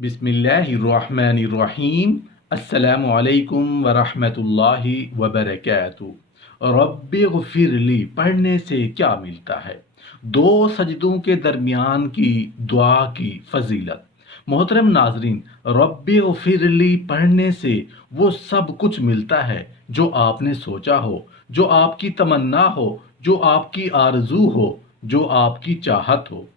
बिस्मिल्लाहिर्रहमानिर्रहीम। अस्सलामु अलैकुम वरहमतुल्लाहि वबरकातुहू। रब्बिग़फ़िरली पढ़ने से क्या मिलता है? दो सजदों के दरमियान की दुआ की फजीलत। मोहतरम नाजरीन, रब्बिग़फ़िरली पढ़ने से वो सब कुछ मिलता है जो आपने सोचा हो, जो आपकी तमन्ना हो, जो आपकी आरज़ू हो, जो आपकी चाहत हो।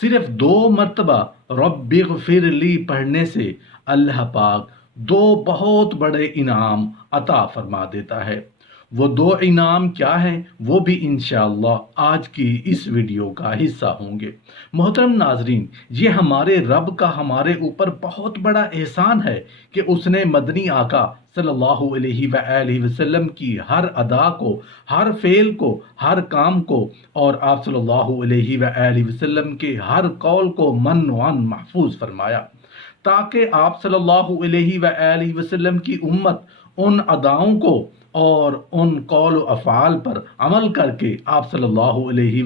सिर्फ 2 मरतबा रब्बिग़फ़िरली पढ़ने से अल्लाह पाक 2 बहुत बड़े इनाम अता फरमा देता है। वो 2 इनाम क्या हैं, वो भी इंशाअल्लाह आज की इस वीडियो का हिस्सा होंगे। मोहतरम नाजरीन, ये हमारे रब का हमारे ऊपर बहुत बड़ा एहसान है कि उसने मदनी आका सल्लल्लाहु अलैहि वसल्लम की हर अदा को, हर फेल को, हर काम को और आप सल्लल्लाहु अलैहि वसल्लम के हर कौल को मन वन महफूज फरमाया, ताकि आप सल्लल्लाहु अलैहि वसल्लम की उम्मत उन अदाओं को और उन कौल व अफ़ाल पर अमल करके आप सल्लल्लाहु अलैहि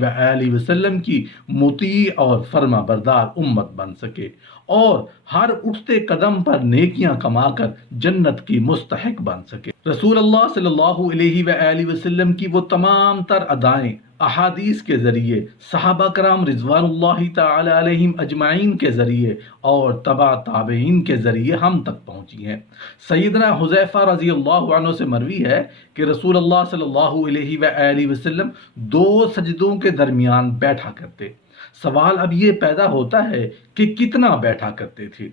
वसल्लम की मुती और फर्मा बरदार उम्मत बन सके और हर उठते कदम पर नेकियां कमाकर जन्नत की मुस्तहिक बन सके। रसूल अल्लाह सल्लल्लाहु अलैहि वसल्लम की वो तमाम तर अदाएं अहादीस के ज़रिए, सहाबा कराम रिज़वानुल्लाहि ताला अलैहिम अजमाइन के ज़रिए और तबा ताबईन के ज़रिए हम तक पहुँची हैं। सैयदना हुज़ैफ़ा रज़ियल्लाहु अन्हु से मरवी है कि रसूल अल्लाह सल्लल्लाहु अलैहि वसल्लम 2 सजदों के दरमियान बैठा करते। सवाल अब ये पैदा होता है कि कितना बैठा करते थे?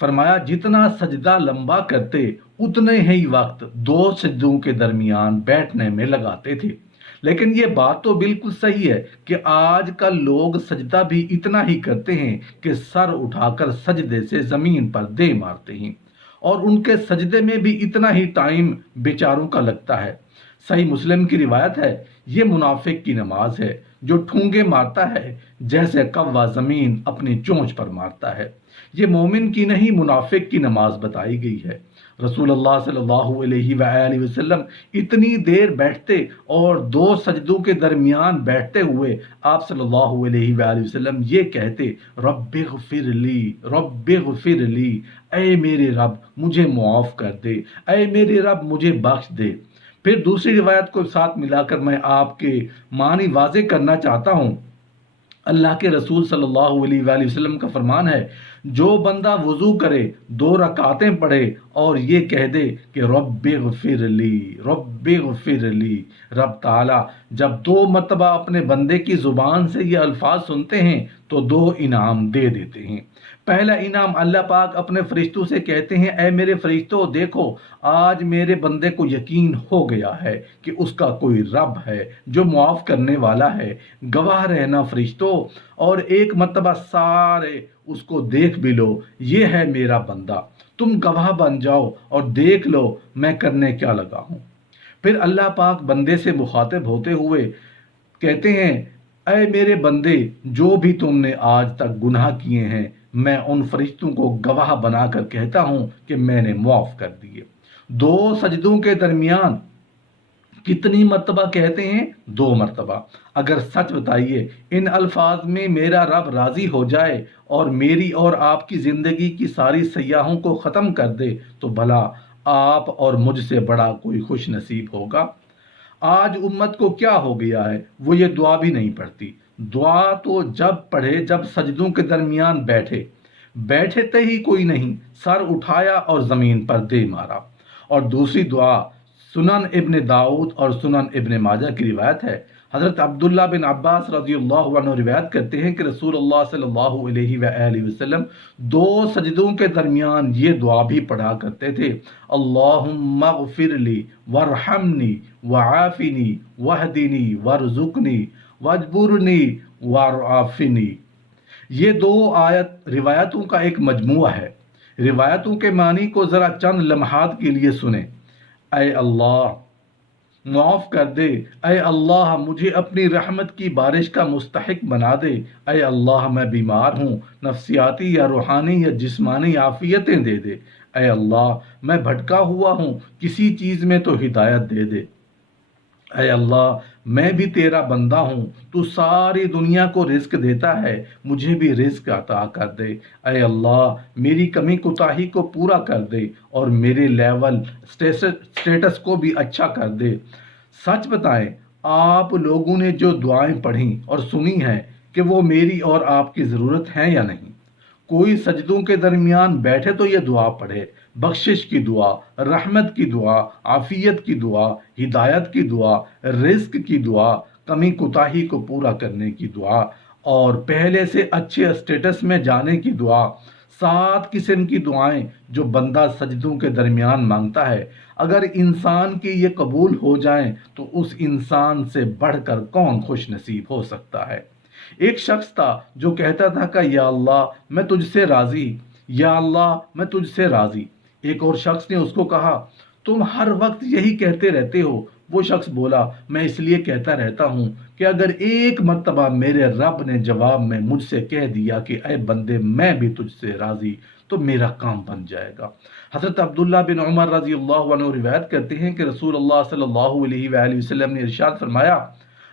फरमाया, जितना सजदा लंबा करते उतने ही वक्त 2 सजदों के दरमियान बैठने में लगाते थे। लेकिन ये बात तो बिल्कुल सही है कि आजकल लोग सजदा भी इतना ही करते हैं कि सर उठाकर सजदे से ज़मीन पर दे मारते हैं और उनके सजदे में भी इतना ही टाइम बेचारों का लगता है। सही मुस्लिम की रिवायत है, ये मुनाफिक की नमाज है जो ठूंगे मारता है जैसे कौवा ज़मीन अपनी चोंच पर मारता है। ये मोमिन की नहीं, मुनाफिक की नमाज बताई गई है। रसूलुल्लाह सल्लल्लाहु अलैहि वसल्लम इतनी देर बैठते और 2 सजदों के दरमियान बैठते हुए आप सल्लल्लाहु अलैहि वसल्लम ये कहते, रब्बिग़फ़िरली रब्बिग़फ़िरली, ऐ मेरे रब मुझे मुआफ़ कर दे, ऐ मेरे रब मुझे बख्श दे। फिर दूसरी रिवायत को साथ मिलाकर मैं आपके मानी वाज़े करना चाहता हूँ। अल्लाह के रसूल सल्लल्लाहु अलैहि वसल्लम का फरमान है, जो बंदा वज़ू करे, 2 रकातें पढ़े और ये कह दे कि रब्बिग़फ़िरली रब्बिग़फ़िरली, रब ताला जब 2 मरतबा अपने बंदे की ज़ुबान से ये अल्फाज सुनते हैं तो 2 इनाम दे देते हैं। पहला इनाम, अल्लाह पाक अपने फरिश्तों से कहते हैं, ऐ मेरे फरिश्तों देखो, आज मेरे बंदे को यकीन हो गया है कि उसका कोई रब है जो मुआफ़ करने वाला है। गवाह रहना फरिश्तों, और 1 मरतबा सारे उसको देख भी लो, ये है मेरा बंदा, तुम गवाह बन जाओ और देख लो मैं करने क्या लगा हूँ। फिर अल्लाह पाक बंदे से मुखातिब होते हुए कहते हैं, ऐ मेरे बंदे, जो भी तुमने आज तक गुनाह किए हैं मैं उन फरिश्तों को गवाह बनाकर कहता हूँ कि मैंने मुआफ़ कर दिए। 2 सजदों के दरमियान कितनी मरतबा कहते हैं? 2 मरतबा। अगर सच बताइए, इन अल्फाज में मेरा रब राज़ी हो जाए और मेरी और आपकी ज़िंदगी की सारी सयाहों को ख़त्म कर दे तो भला आप और मुझसे बड़ा कोई खुश नसीब होगा। आज उम्मत को क्या हो गया है, वो ये दुआ भी नहीं पढ़ती। दुआ तो जब पढ़े जब सजदों के दरमियान बैठे, बैठते ही कोई नहीं, सर उठाया और ज़मीन पर दे मारा। और दूसरी दुआ सुनन इब्न दाऊद और सुनन इब्न माजा की रिवायत है। हज़रत अब्दुल्ला बिन अब्बास रज़ियल्लाहु अन्हु रिवायत करते हैं कि रसूलुल्लाह सल्लल्लाहु अलैहि वसल्लम 2 सजदों के दरमियान ये दुआ भी पढ़ा करते थे, अल्लाहुम्मा ग़फ़िरली वरहमनी वआफ़िनी वहदिनी वरज़ुक़नी वजबुरनी वरआफ़िनी। ये 2 आयत रिवायतों का एक मजमुआ है। रिवायतों के मानी को ज़रा चंद लम्हात के लिए सुने। ऐ अल्लाह मुआफ़ कर दे, ऐ अल्लाह मुझे अपनी रहमत की बारिश का मुस्तहिक बना दे, ऐ अल्लाह मैं बीमार हूँ, नफ्सियाती या रूहानी या जिस्मानी आफ़ियतें दे दे, ऐ अल्लाह मैं भटका हुआ हूँ, किसी चीज़ में तो हिदायत दे दे, ऐ अल्लाह میں بھی تیرا بندہ ہوں، تو ساری دنیا کو رزق دیتا ہے، مجھے بھی رزق عطا کر دے۔ اے اللہ میری کمی کوتاہی کو پورا کر دے اور میرے لیول سٹیٹس کو بھی اچھا کر دے۔ سچ بتائیں، آپ لوگوں نے جو دعائیں پڑھی اور سنی ہیں کہ وہ میری اور آپ کی ضرورت ہیں یا نہیں؟ کوئی سجدوں کے درمیان بیٹھے تو یہ دعا پڑھے، بخشش کی دعا، رحمت کی دعا، عافیت کی دعا، ہدایت کی دعا، رزق کی دعا، کمی کوتاہی کو پورا کرنے کی دعا اور پہلے سے اچھے اسٹیٹس میں جانے کی دعا۔ 7 قسم کی دعائیں جو بندہ سجدوں کے درمیان مانگتا ہے، اگر انسان کی یہ قبول ہو جائیں تو اس انسان سے بڑھ کر کون خوش نصیب ہو سکتا ہے؟ ایک شخص تھا جو کہتا تھا کہ یا اللہ میں تجھ سے راضی، یا اللہ میں تجھ سے راضی۔ ایک اور شخص نے اس کو کہا تم ہر وقت یہی کہتے رہتے ہو۔ وہ شخص بولا میں اس لیے کہتا رہتا ہوں کہ اگر ایک مرتبہ میرے رب نے جواب میں مجھ سے کہہ دیا کہ اے بندے میں بھی تجھ سے راضی، تو میرا کام بن جائے گا۔ حضرت عبداللہ بن عمر رضی اللہ عنہ روایت کرتے ہیں کہ رسول اللہ صلی اللہ علیہ وآلہ وسلم نے ارشاد فرمایا،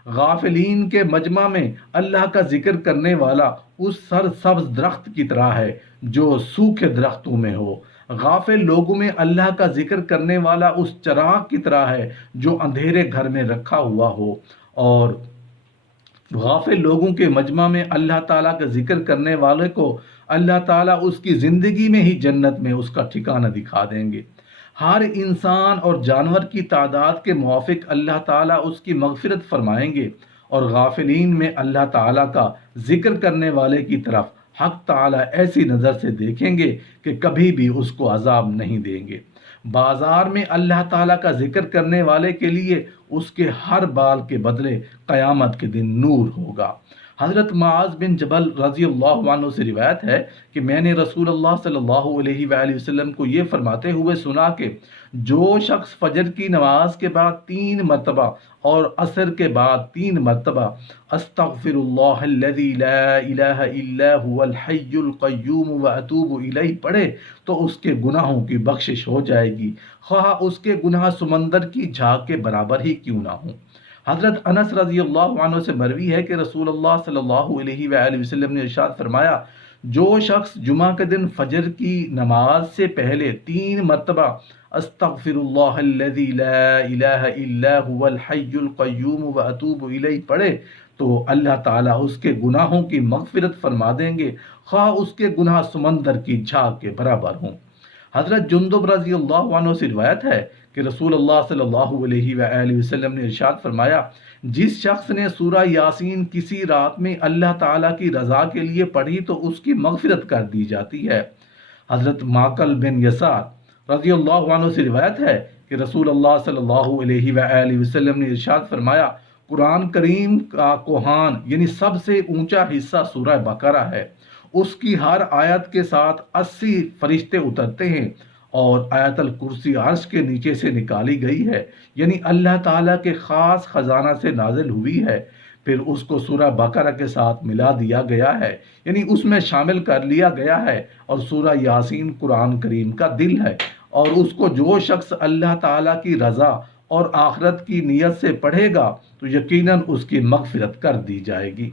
غافلین کے مجمع میں اللہ کا ذکر کرنے والا اس سر سبز درخت کی طرح ہے جو سوکھے درختوں میں ہو۔ غافل لوگوں میں اللہ کا ذکر کرنے والا اس چراغ کی طرح ہے جو اندھیرے گھر میں رکھا ہوا ہو، اور غافل لوگوں کے مجمع میں اللہ تعالیٰ کا ذکر کرنے والے کو اللہ تعالیٰ اس کی زندگی میں ہی جنت میں اس کا ٹھکانہ دکھا دیں گے۔ ہر انسان اور جانور کی تعداد کے موافق اللہ تعالیٰ اس کی مغفرت فرمائیں گے، اور غافلین میں اللہ تعالیٰ کا ذکر کرنے والے کی طرف حق تعالیٰ ایسی نظر سے دیکھیں گے کہ کبھی بھی اس کو عذاب نہیں دیں گے۔ بازار میں اللہ تعالیٰ کا ذکر کرنے والے کے لیے اس کے ہر بال کے بدلے قیامت کے دن نور ہوگا۔ حضرت معاذ بن جبل رضی اللہ عنہ سے روایت ہے کہ میں نے رسول اللہ صلی اللہ علیہ وآلہ وسلم کو یہ فرماتے ہوئے سنا کہ جو شخص فجر کی نماز کے بعد 3 مرتبہ اور عصر کے بعد 3 مرتبہ استغفر اللہ الذی لا الہ الا هو الحی القیوم واتوب الیہ پڑھے تو اس کے گناہوں کی بخشش ہو جائے گی، خواہ اس کے گناہ سمندر کی جھاگ کے برابر ہی کیوں نہ ہوں۔ حضرت انس رضی اللہ عنہ سے مروی ہے کہ رسول اللہ صلی اللہ علیہ وآلہ وسلم نے ارشاد فرمایا، جو شخص جمعہ کے دن فجر کی نماز سے پہلے 3 مرتبہ استغفر اللہ الذی لا الہ الا هو الحی القیوم واتوب الیہ پڑھے تو اللہ تعالیٰ اس کے گناہوں کی مغفرت فرما دیں گے، خواہ اس کے گناہ سمندر کی جھاگ کے برابر ہوں۔ حضرت جندب رضی اللہ عنہ سے روایت ہے کہ رسول اللہ صلی اللہ علیہ وآلہ وسلم نے ارشاد فرمایا، جس شخص نے سورہ یاسین کسی رات میں اللہ تعالیٰ کی رضا کے لیے پڑھی تو اس کی مغفرت کر دی جاتی ہے۔ حضرت معقل بن یسار رضی اللہ عنہ سے روایت ہے کہ رسول اللہ صلی اللہ علیہ وآلہ وسلم نے ارشاد فرمایا، قرآن کریم کا کوہان یعنی سب سے اونچا حصہ سورہ بقرہ ہے، اس کی ہر آیت کے ساتھ 80 فرشتے اترتے ہیں، اور آیت الکرسی عرش کے نیچے سے نکالی گئی ہے، یعنی اللہ تعالیٰ کے خاص خزانہ سے نازل ہوئی ہے، پھر اس کو سورہ بقرہ کے ساتھ ملا دیا گیا ہے، یعنی اس میں شامل کر لیا گیا ہے، اور سورہ یاسین قرآن کریم کا دل ہے، اور اس کو جو شخص اللہ تعالیٰ کی رضا اور آخرت کی نیت سے پڑھے گا تو یقیناً اس کی مغفرت کر دی جائے گی۔